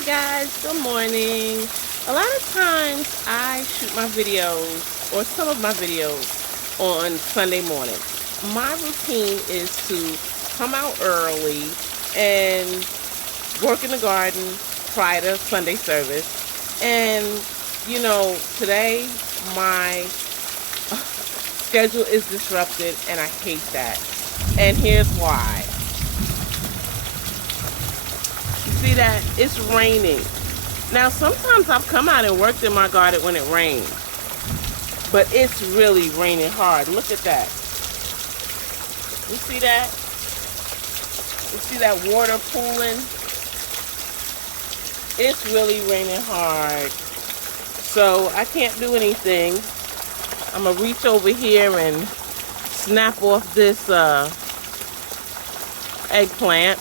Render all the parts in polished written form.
Hey guys, good morning. A lot of times I shoot my videos or some of my videos on Sunday morning. My routine is to come out early and work in the garden prior to Sunday service. And today my schedule is disrupted and I hate that. And here's why. You see that? It's raining. Now, sometimes I've come out and worked in my garden when it rains, but it's really raining hard. Look at that. You see that? You see that water pooling? It's really raining hard. So I can't do anything. I'm going to reach over here and snap off this eggplant.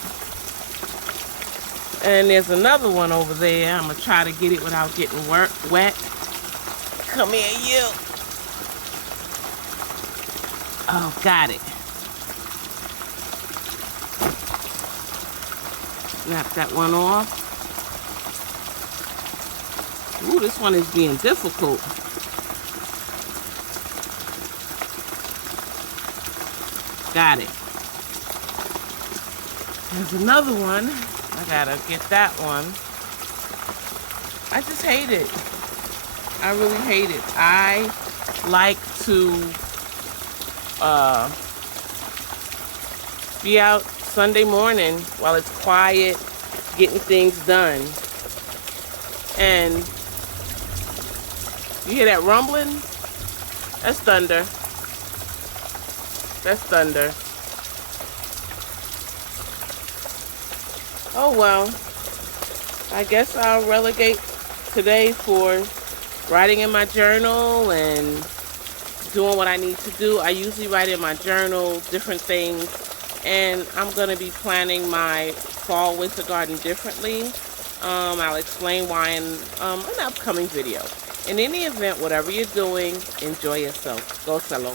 And there's another one over there. I'm going to try to get it without getting wet. Come here, you. Oh, got it. Snap that one off. Ooh, this one is being difficult. Got it. There's another one. I gotta get that one. I just hate it. I really hate it. I like to be out Sunday morning while it's quiet, getting things done. And you hear that rumbling? That's thunder. That's thunder. Oh well, I guess I'll relegate today for writing in my journal and doing what I need to do. I usually write in my journal different things, and I'm going to be planning my fall winter garden differently. I'll explain why in an upcoming video. In any event, whatever you're doing, enjoy yourself. Go Cello.